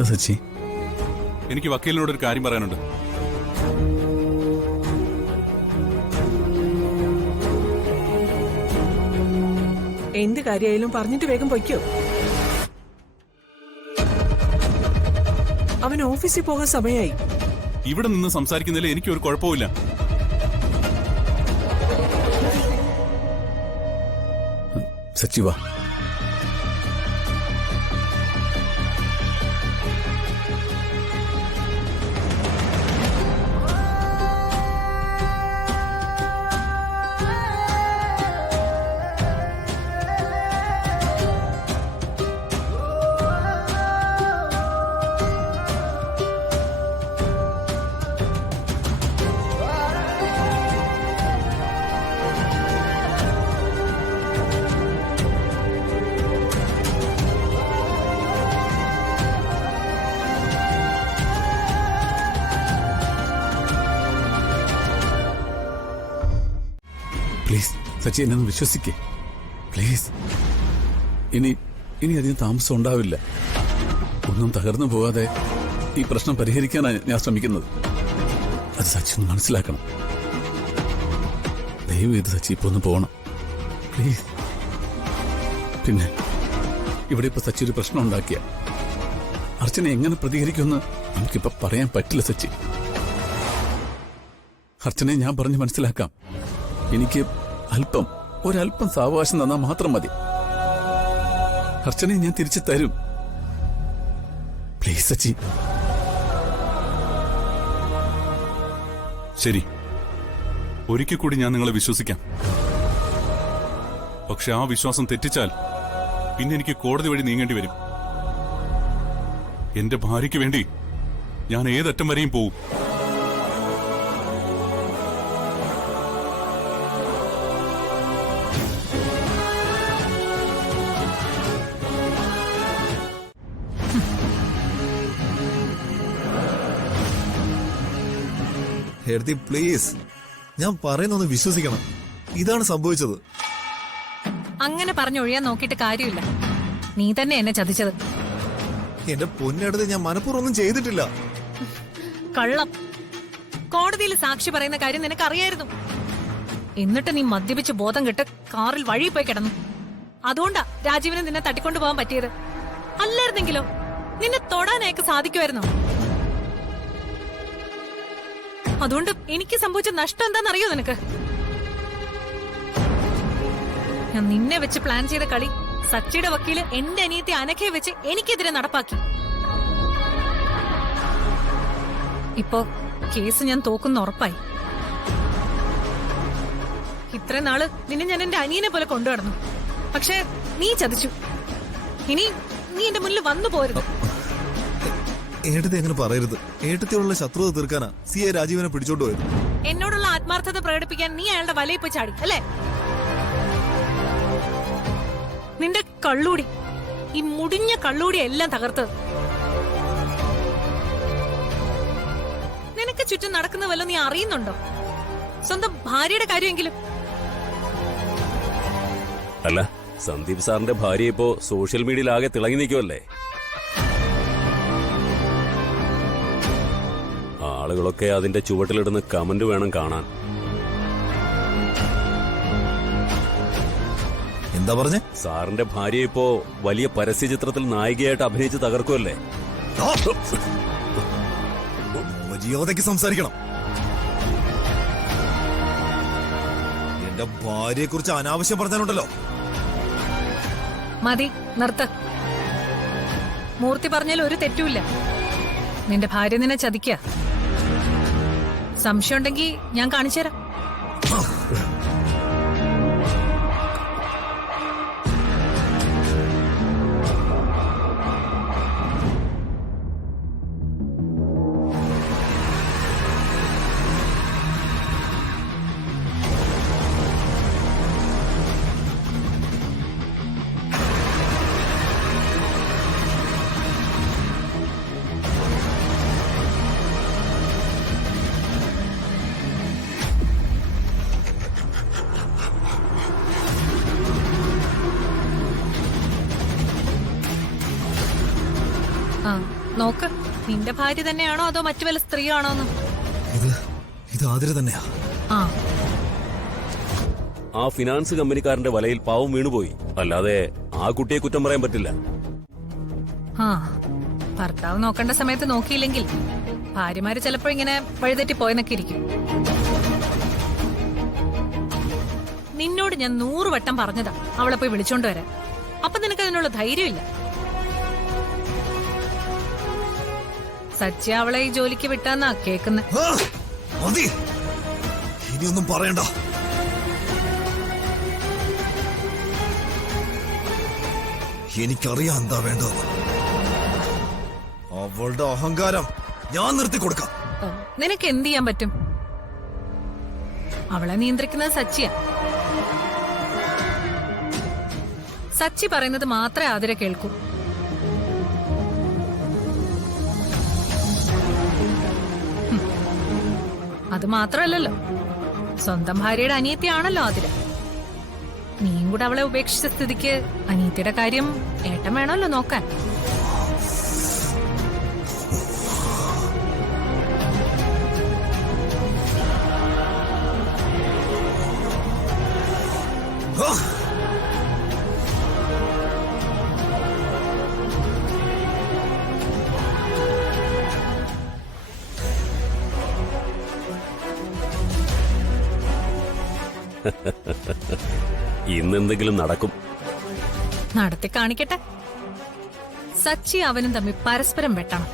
എന്താ സച്ചി? എനിക്ക് വക്കീലിനോട് ഒരു കാര്യം പറയാനുണ്ട്. എന്ത് കാര്യമായാലും പറഞ്ഞിട്ട് വേഗം പൊയ്ക്കോ. അവൻ ഓഫീസിൽ പോകാൻ സമയമായി. ഇവിടെ നിന്ന് സംസാരിക്കുന്നതിൽ എനിക്കൊരു കുഴപ്പമില്ല. സച്ചി വാ. പ്ലീസ് സച്ചി, എന്നെ വിശ്വസിക്കേ പ്ലീസ്. ഇനി അധികം താമസം ഉണ്ടാവില്ല. ഒന്നും തകർന്നു പോകാതെ ഈ പ്രശ്നം പരിഹരിക്കാനാണ് ഞാൻ ശ്രമിക്കുന്നത്. അത് സച്ചി ഒന്ന് മനസ്സിലാക്കണം. ദയവ് ചെയ്ത് സച്ചി ഇപ്പൊ ഒന്ന് പോകണം പ്ലീസ്. പിന്നെ ഇവിടെ ഇപ്പൊ സച്ചി ഒരു പ്രശ്നം ഉണ്ടാക്കിയ അർച്ചന എങ്ങനെ പ്രതികരിക്കുമെന്ന് നമുക്കിപ്പോ പറയാൻ പറ്റില്ല സച്ചി. അർച്ചനയെ ഞാൻ പറഞ്ഞ് മനസ്സിലാക്കാം. എനിക്ക് ഒരല്പം സാവകാശം തന്നാൽ മാത്രം മതി. അർച്ചനയെ ഞാൻ തിരിച്ചു തരും. പ്ലീസ് സച്ചി. ശരി, ഒരിക്കൽ കൂടി ഞാൻ നിങ്ങളെ വിശ്വസിക്കാം. പക്ഷെ ആ വിശ്വാസം തെറ്റിച്ചാൽ പിന്നെ എനിക്ക് കോടതി വഴി നീങ്ങേണ്ടി വരും. എന്റെ ഭാര്യയ്ക്ക് വേണ്ടി ഞാൻ ഏതറ്റം വരെയും പോവും. ഹെർത്തി പ്ലീസ്, ഞാൻ പറയുന്നൊന്ന് വിശ്വസിക്കണം. ഇതാണ് സംഭവിച്ചത്. അങ്ങനെ പറഞ്ഞൊഴിയാൻ നോക്കിയിട്ട് കാര്യമില്ല. നീ തന്നെ എന്നെ ചതിച്ചത്. എന്റെ പൊന്നെടുത്ത് ഞാൻ മനഃപൂർവ്വം ഒന്നും ചെയ്തിട്ടില്ല. കള്ളം. കോടതിയിൽ സാക്ഷി പറയുന്ന കാര്യം നിനക്കറിയായിരുന്നു. എന്നിട്ട് നീ മദ്യപിച്ച് ബോധം കെട്ട് കാറിൽ വഴി പോയി കിടന്നു. അതുകൊണ്ടാ രാജീവിനെ നിന്നെ തട്ടിക്കൊണ്ടു പോകാൻ പറ്റിയത്. അല്ലായിരുന്നെങ്കിലോ നിന്നെ തൊടാൻ അയാൾക്ക് സാധിക്കുമായിരുന്നോ? അതുകൊണ്ട് എനിക്ക് സംഭവിച്ച നഷ്ടം എന്താണെന്നറിയോ നിനക്ക്? ഞാൻ നിന്നെ വെച്ച് പ്ലാൻ ചെയ്ത കളി സച്ചിയുടെ വക്കീല് എന്റെ അനിയത്തെ അനഘയെ വെച്ച് എനിക്കെതിരെ നടപ്പാക്കി. ഇപ്പോ കേസ് ഞാൻ തോക്കുന്ന ഉറപ്പായി. ഇത്രയും നാള് നിന്നെ ഞാൻ എന്റെ അനിയനെ പോലെ കൊണ്ടുനടന്നു. പക്ഷെ നീ ചതിച്ചു. ഇനി നീ എന്റെ മുന്നിൽ വന്നു പോരുത്. ഏട്ടത്തി എങ്ങനെ പറയരുത്. ഏട്ടത്തിയോടുള്ള ശത്രുത തീർക്കാനാ സിയെ രാജീവനെ പിടിച്ചോണ്ട് പോയത്. എന്നോടുള്ള ആത്മാർത്ഥത പ്രകടിപ്പിക്കാൻ നീ അയാളുടെ വലയിൽ പോയി ചാടി അല്ലേ? നിന്റെ കള്ളൂടി, ഈ മുടിഞ്ഞ കള്ളൂടി എല്ലാം തകർത്തത്. നിനക്ക് ചുറ്റും നടക്കുന്ന വല്ല നീ അറിയുന്നുണ്ടോ? സ്വന്തം ഭാര്യയുടെ കാര്യമെങ്കിലും. അല്ല, സന്ദീപ് സാറിന്റെ ഭാര്യ ഇപ്പോ സോഷ്യൽ മീഡിയയിൽ ആകെ തിളങ്ങി നിൽക്കുമല്ലേ? ആളുകളൊക്കെ അതിന്റെ ചുവട്ടിലിടുന്ന കമന്റ് വേണം കാണാൻ. എന്താ പറഞ്ഞേ? സാറിന്റെ ഭാര്യ ഇപ്പോ വലിയ പരസ്യ ചിത്രത്തിൽ നായികയായിട്ട് അഭിനയിച്ച് തകർക്കുമല്ലേ? മര്യാദയ്ക്ക് സംസാരിക്കണം. എന്റെ ഭാര്യയെ കുറിച്ച് അനാവശ്യം പറഞ്ഞാലുണ്ടല്ലോ. മതി, നിർത്ത്. മൂർത്തി പറഞ്ഞാൽ ഒരു തെറ്റുമില്ല. നിന്റെ ഭാര്യ നിന്നെ ചതിക്കുക. സംശയം ഉണ്ടെങ്കിൽ ഞാൻ കാണിച്ചുതരാം. നോക്ക്, നിന്റെ ഭാര്യ തന്നെയാണോ അതോ മറ്റു വല്ല സ്ത്രീയാണോ എന്ന്. ഇത് ആതിര തന്നെയാ. ആ, ആ ഫിനാൻസ് കമ്പനിക്കാരന്റെ വലയിൽ പാവം വീണുപോയി. അല്ലാതെ ആ കുട്ടിയെ കുറ്റം പറയാൻ പറ്റില്ല. ആ, ഭർത്താവ് നോക്കേണ്ട സമയത്ത് നോക്കിയില്ലെങ്കിൽ ഭാര്യമാര് ചിലപ്പോ ഇങ്ങനെ വഴിതെറ്റി പോയെന്നൊക്കെ ഇരിക്കും. നിന്നോട് ഞാൻ 100 വട്ടം പറഞ്ഞതാ അവളെ പോയി വിളിച്ചോണ്ട് വരാൻ. അപ്പൊ നിനക്ക് അതിനുള്ള ധൈര്യമില്ല. സത്യ അവളെ ഈ ജോലിക്ക് വിട്ടാന്നാ കേക്കുന്നെ. ആ, മതി. ഇനിയൊന്നും പറയണ്ട. എനിക്കറിയാം എന്താ വേണ്ടത്. അവളുടെ അഹങ്കാരം ഞാൻ നിർത്തി കൊടുക്കാം. നിനക്ക് എന്ത് ചെയ്യാൻ പറ്റും? അവളെ നിയന്ത്രിക്കുന്നത് സച്ചിയ. സച്ചി പറയുന്നത് മാത്രമേ ആതിര കേൾക്കൂ. അത് മാത്രമല്ലല്ലോ, സ്വന്തം ഭാര്യയുടെ അനിയത്തിയാണല്ലോ ആതിര. നീയും കൂടെ അവളെ ഉപേക്ഷിച്ച സ്ഥിതിക്ക് അനിയത്തിയുടെ കാര്യം ഏട്ടൻ വേണമല്ലോ നോക്കാൻ. ആ, ഇന്നെന്തെങ്കിലും നടക്കും. നടത്തി കാണിക്കട്ടെ. സച്ചി അവനും തമ്മിൽ പരസ്പരം വെട്ടണം.